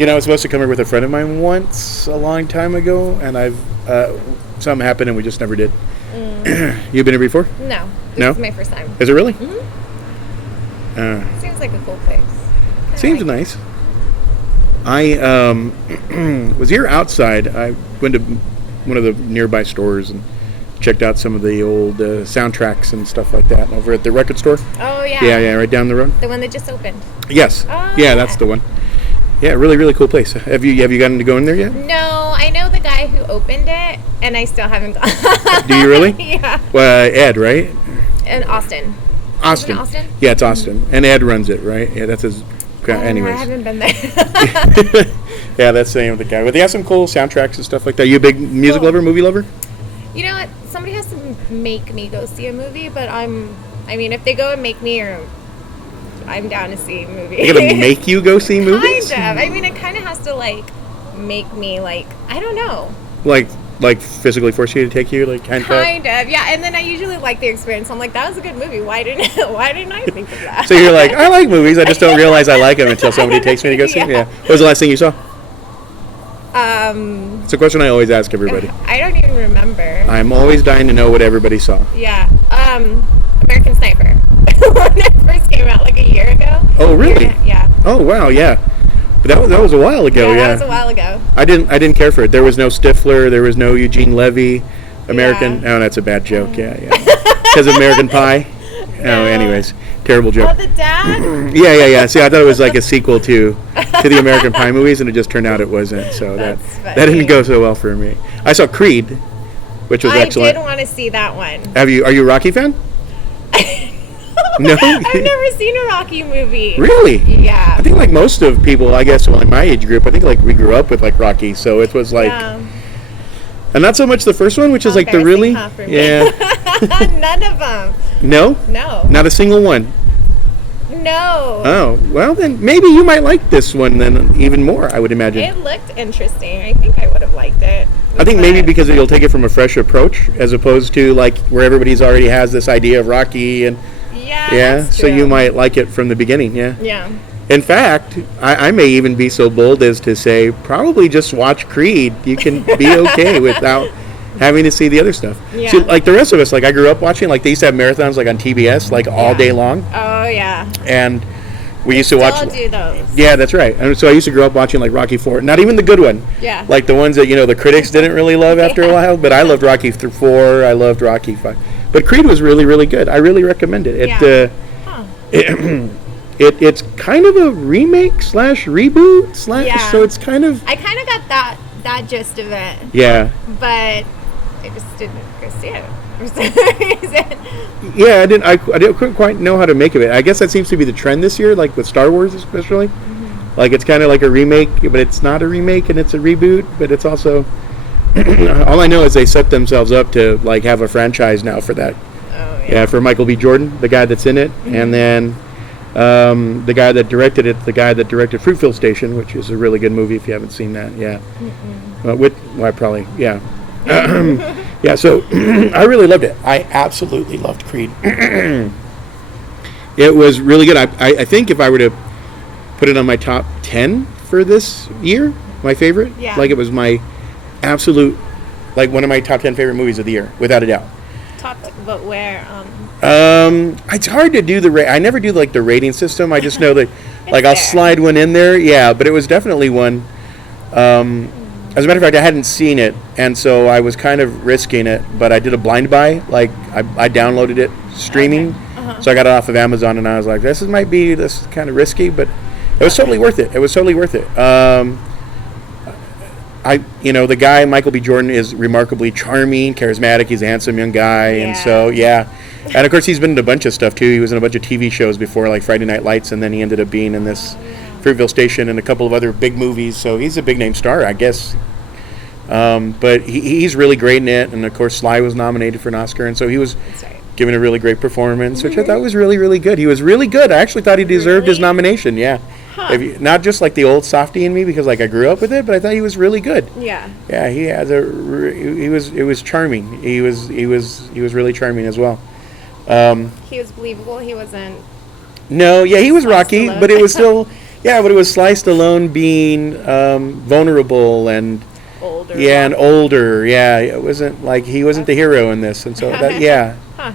I was supposed to come here with a friend of mine once a long time ago, and something happened and we just never did. You been here before? No. No? This is my first time. Is it really? Seems like a cool place. Seems nice. I was here outside. I went to one of the nearby stores and checked out some of the old soundtracks and stuff like that over at the record store. Oh, yeah. Yeah, right down the road. The one that just opened. Yes. Oh, yeah, that's the one. Yeah, really, really cool place. Have you gotten to go in there yet? No, I know the guy who opened it, and I still haven't gone. Do you really? Yeah. Well, Ed, right? In Austin. Austin. Isn't it Austin? Yeah, it's Austin. And Ed runs it, right? Yeah, that's his... anyways. I haven't been there. Yeah, that's the name of the guy. But they have some cool soundtracks and stuff like that. You a big music lover, movie lover? You know what? Somebody has to make me go see a movie, but if they go and make me, I'm down to see a movie. They're going to make you go see movies? Kind of. It kind of has to, make me, I don't know. Like physically force you to take you, kind of? Kind of, yeah. And then I usually like the experience. I'm like, that was a good movie. Why didn't I think of that? So you're like, I like movies. I just don't realize I like them until somebody takes me to go see them. Yeah. What was the last thing you saw? It's a question I always ask everybody. I don't even remember. I'm always dying to know what everybody saw. Yeah. American Sniper. When it first came out a year ago. Oh, really? Yeah. Oh, wow, yeah. But that was a while ago, yeah. That was a while ago. I didn't care for it. There was no Stifler. There was no Eugene Levy. American. Yeah. Oh, that's a bad joke. Yeah. Because American Pie. No. Oh, anyways, terrible joke. Oh, the dad. Yeah. See, I thought it was like a sequel to the American Pie movies, and it just turned out it wasn't. So that didn't go so well for me. I saw Creed, which was excellent. I did want to see that one. Are you a Rocky fan? No, I've never seen a Rocky movie. Really? Yeah. I think most of people, I guess, in my age group, I think we grew up with Rocky, so it was Yeah. And not so much the first one, which is the really, yeah. None of them. No. Not a single one. No. Oh, well then maybe you might like this one then even more, I would imagine. It looked interesting. I think I would have liked it. I think maybe because you'll take it from a fresh approach as opposed to where everybody's already has this idea of Rocky and that's so true. you might like it from the beginning. Yeah. In fact, I may even be so bold as to say probably just watch Creed. You can be okay without having to see the other stuff. Yeah. See, the rest of us, I grew up watching, they used to have marathons on TBS all day long. Oh yeah. And we used to watch. Still do those. Yeah, that's right. And so I used to grow up watching Rocky 4. Not even the good one. Yeah. The ones that the critics didn't really love after a while. But I loved Rocky 4. I loved Rocky 5. But Creed was really, really good. I really recommend it. It's kind of a remake / reboot / so it's kind of. I kind of got that gist of it. Yeah. But I just didn't go see it for some reason. Yeah, I couldn't quite know how to make of it. I guess that seems to be the trend this year, with Star Wars especially. Mm-hmm. It's kind of like a remake, but it's not a remake and it's a reboot. But it's also all I know is they set themselves up to have a franchise now for that. Oh Yeah, for Michael B. Jordan, the guy that's in it, and then the guy that directed it, the guy that directed Fruitville Station, which is a really good movie if you haven't seen that. Yeah. Yeah, so I really loved it. I absolutely loved Creed. It was really good. I think if I were to put it on my top 10 for this year, my favorite, it was my absolute, one of my top 10 favorite movies of the year, without a doubt. But where? It's hard to do I never do the rating system. I just know that I'll slide one in there. Yeah, but it was definitely one. As a matter of fact, I hadn't seen it, and so I was kind of risking it. But I did a blind buy. I downloaded it streaming, so I got it off of Amazon, and I was like, this is kind of risky, but it was totally worth it. It was totally worth it. The guy, Michael B. Jordan, is remarkably charming, charismatic. He's a handsome young guy. And so, and of course he's been in a bunch of stuff too. He was in a bunch of TV shows before, like Friday Night Lights, and then he ended up being in this Fruitville Station and a couple of other big movies. So he's a big name star, I guess. But he's really great in it, and of course Sly was nominated for an Oscar, and so he was giving a really great performance, which I thought was really, really good. He was really good. I actually thought he deserved his nomination. Yeah. Not just the old softie in me, because I grew up with it, but I thought he was really good. Yeah. Yeah, he has it was charming. He was really charming as well. He was believable. He wasn't. No, yeah, he was Rocky, but it was still Yeah, but it was Sly Stallone being vulnerable and Older. and older. Yeah, it wasn't like he wasn't the hero in this, and so that Huh.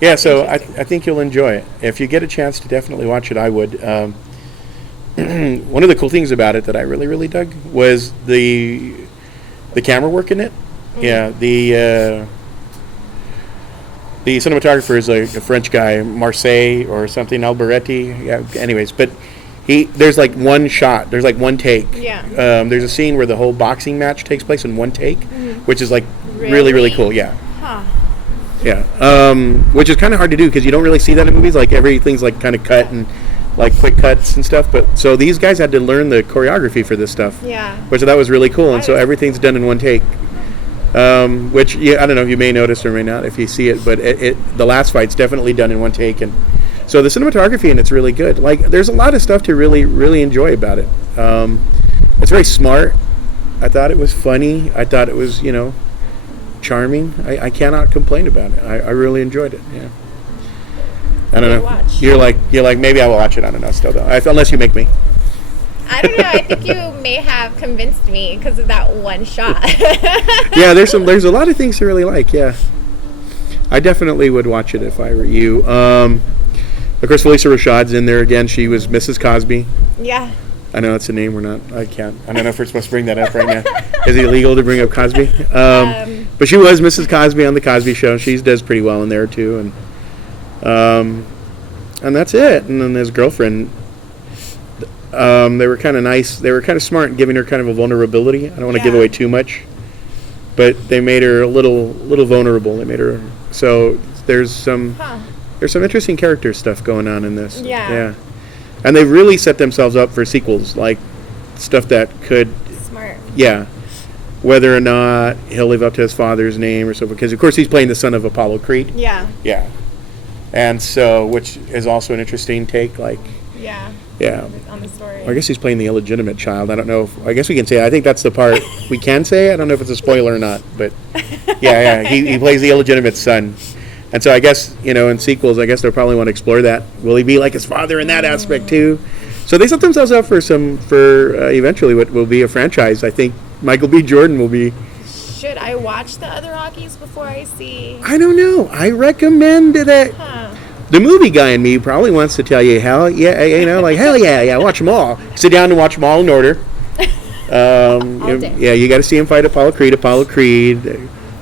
yeah. So I think you'll enjoy it if you get a chance to definitely watch it. I would. One of the cool things about it that I really dug was the camera work in it. Yeah, the cinematographer is a French guy, Marseille or something, Alberetti. Yeah. Anyways, but there's like one shot. There's like one take. Yeah. There's a scene where the whole boxing match takes place in one take, which is like really cool. Yeah. Huh. Yeah. Which is kind of hard to do because you don't really see that in movies. Like everything's like kind of cut and like quick cuts and stuff. But so these guys had to learn the choreography for this stuff. Yeah. Which that was really cool. And so everything's done in one take. Which I don't know if you may notice or may not if you see it, but the last fight's definitely done in one take, and so the cinematography in it's really good. Like there's a lot of stuff to really enjoy about it. It's very smart. I thought it was funny. I thought it was charming. I cannot complain about it. I really enjoyed it. Yeah. I don't know. Watch. You're like maybe I will watch it. I don't know. Still don't. Unless you make me. I don't know. I think you may have convinced me because of that one shot. Yeah, there's a lot of things to really like. Yeah, I definitely would watch it if I were you. Of course, Felicia Rashad's in there again. She was Mrs. Cosby. Yeah. I know it's a name. I can't. I don't know if we're supposed to bring that up right now. Is it illegal to bring up Cosby? But she was Mrs. Cosby on the Cosby Show. She does pretty well in there too, and that's it. And then his girlfriend. They were kind of nice. They were kind of smart in giving her kind of a vulnerability. I don't want to give away too much, but they made her a little vulnerable. They made her so there's some interesting character stuff going on in this. Yeah, and they really set themselves up for sequels, like stuff that could smart. Yeah, whether or not he'll live up to his father's name or so, because of course he's playing the son of Apollo Creed. Yeah. Yeah, and so which is also an interesting take. Like. Yeah. Yeah. On the story. Well, I guess he's playing the illegitimate child. I don't know. I guess we can say. I think that's the part we can say. I don't know if it's a spoiler or not, but yeah. He plays the illegitimate son, and so I guess in sequels, I guess they'll probably want to explore that. Will he be like his father in that aspect too? So they set themselves up for eventually what will be a franchise. I think Michael B. Jordan will be. Should I watch the other Rockies before I see? I don't know. I recommend it. The movie guy in me probably wants to tell you, hell yeah, watch them all. Sit down and watch them all in order. Yeah, you got to see him fight Apollo Creed,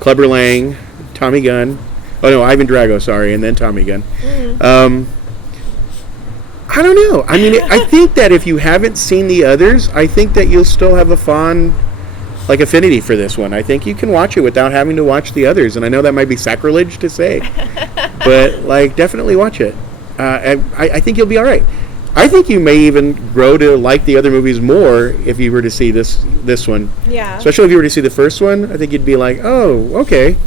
Clubber Lang, Tommy Gunn. Oh no, Ivan Drago, sorry, and then Tommy Gunn. I don't know. I mean, I think that if you haven't seen the others, I think that you'll still have a fond affinity for this one. I think you can watch it without having to watch the others, and I know that might be sacrilege to say, but definitely watch it. I think you'll be all right. I think you may even grow to like the other movies more if you were to see this one. Yeah. Especially if you were to see the first one, I think you'd be like, oh, okay,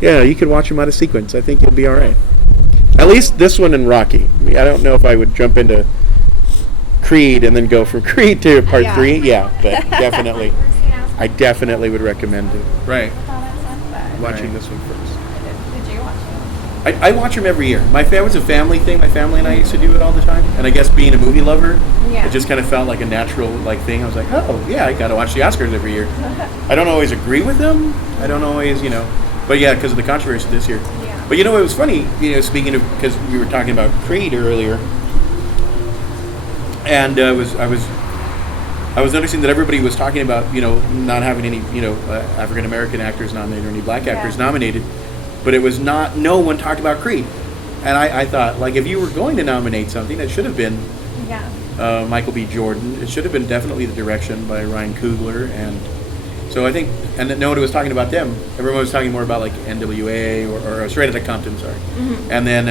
yeah, you could watch them out of sequence. I think you'll be all right. At least this one and Rocky. I don't know if I would jump into Creed and then go from Creed to part 3. Yeah, but definitely. I definitely would recommend it. Right. Watching this one first. Did you watch it? I watch them every year. It was a family thing. My family and I used to do it all the time. And I guess being a movie lover, it just kind of felt like a natural thing. I was like, oh, yeah, I got to watch the Oscars every year. I don't always agree with them. I don't always, But yeah, because of the controversy this year. Yeah. But it was funny, speaking of, because we were talking about Creed earlier. And I was noticing that everybody was talking about, not having any, African American actors nominated or any black actors nominated, but it was no one talked about Creed. And I thought, if you were going to nominate something, it should have been Michael B. Jordan. It should have been definitely the direction by Ryan Coogler. And so I think, and no one was talking about them. Everyone was talking more about NWA or Straight Outta Compton, sorry. Mm-hmm. And then,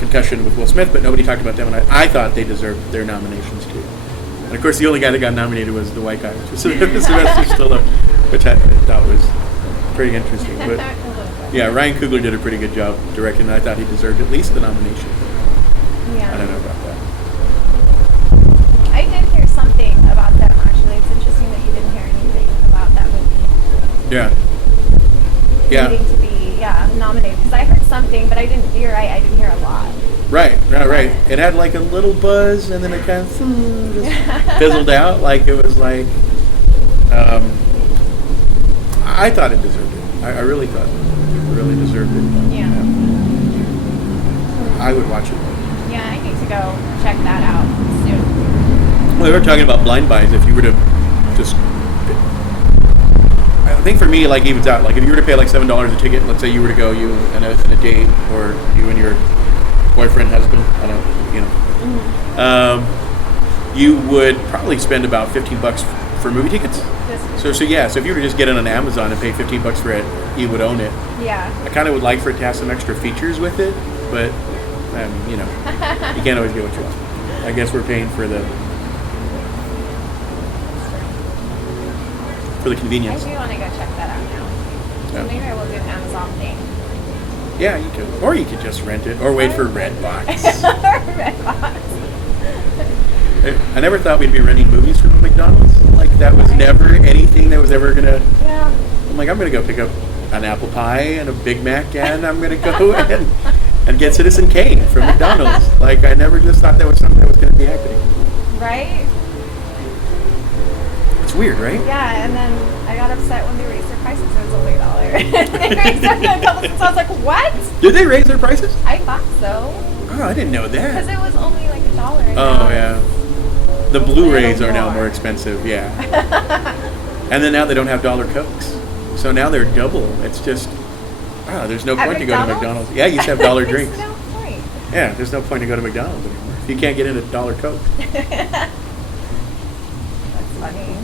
Concussion with Will Smith, but nobody talked about them. And I thought they deserved their nominations too. And of course, the only guy that got nominated was the white guy, Sylvester Stallone, which I thought was pretty interesting. But yeah, Ryan Coogler did a pretty good job directing. I thought he deserved at least the nomination. Yeah. I don't know about that. I did hear something about them, actually. It's interesting that you didn't hear anything about that movie. Yeah. Yeah. Needing to be nominated, because I heard something, but I didn't hear a lot. Right. It had like a little buzz, and then it kind of just fizzled out. Like it was like, I thought it deserved it. I really thought it really deserved it. Yeah. I would watch it. Yeah, I need to go check that out soon. Well, we were talking about blind buys. If you were to just, I think for me, like evens out. Like if you were to pay like $7 a ticket, let's say you were to go, you and a date, or you and your boyfriend, husband, I don't, you would probably spend about $15 for movie tickets. So if you were to just get it on Amazon and pay $15 for it, you would own it. Yeah. I kind of would like for it to have some extra features with it, but you can't always get what you want. I guess we're paying for the convenience. I do want to go check that out now. So maybe I will do an Amazon thing. Yeah, you could. Or you could just rent it. Or wait for Redbox. Redbox. I never thought we'd be renting movies from McDonald's. Like, that was never anything that was ever going to... Yeah. I'm like, I'm going to go pick up an apple pie and a Big Mac, and I'm going to go and get Citizen Kane from McDonald's. Like, I never just thought that was something that was going to be happening. Right? It's weird, right? Yeah, and then I got upset when they raised their prices. It was only $1. They raised it a couple cents. I was like, what? Did they raise their prices? I thought so. Oh, I didn't know that. Because it was only like $1. Oh, yeah. The Blu-rays are now more expensive, yeah. And then now they don't have dollar Cokes. So now they're double. It's just, there's no point to go to McDonald's. Yeah, you used to have dollar drinks. There's no point. Yeah, there's no point to go to McDonald's anymore. You can't get in a dollar Coke. That's funny.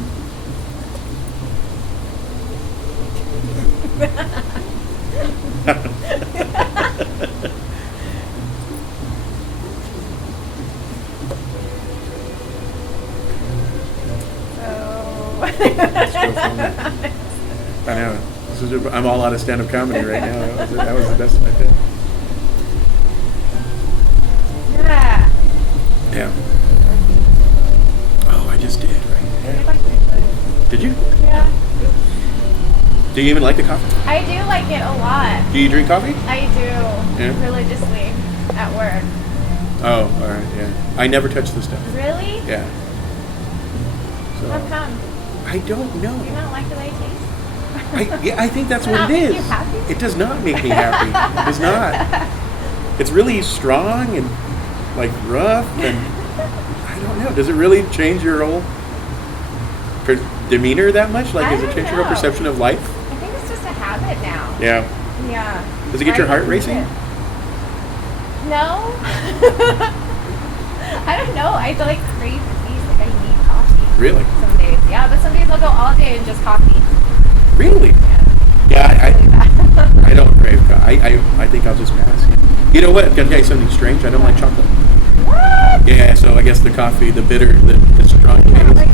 I know. I'm all out of stand-up comedy right now. That was the best I did. Yeah. Yeah. Oh, I just did, right? Did you? Yeah. Do you even like the coffee? I do like it a lot. Do you drink coffee? I do. Yeah? Religiously at work. Oh, all right, yeah. I never touch the stuff. Really? Yeah. So, How come? I don't know. You don't like the way it tastes? I think that's Does what it it not is. make you happy? It does not make me happy. It does not. It's really strong and like rough, and I don't know. Does it really change your whole demeanor that much? Like, does it change your whole perception of life? I think it's just a habit now. Yeah. Yeah. Does it get your heart racing? No. I don't know. I feel like crave the taste. Like I need coffee. Really? Some days. Yeah, but some days I'll go all day and just coffee. Really? Yeah, I don't crave coffee. I think I'll just pass. You know what? I'm going to tell you something strange. I don't like chocolate. What? Yeah, so I guess the coffee, the bitter, the strong taste. Like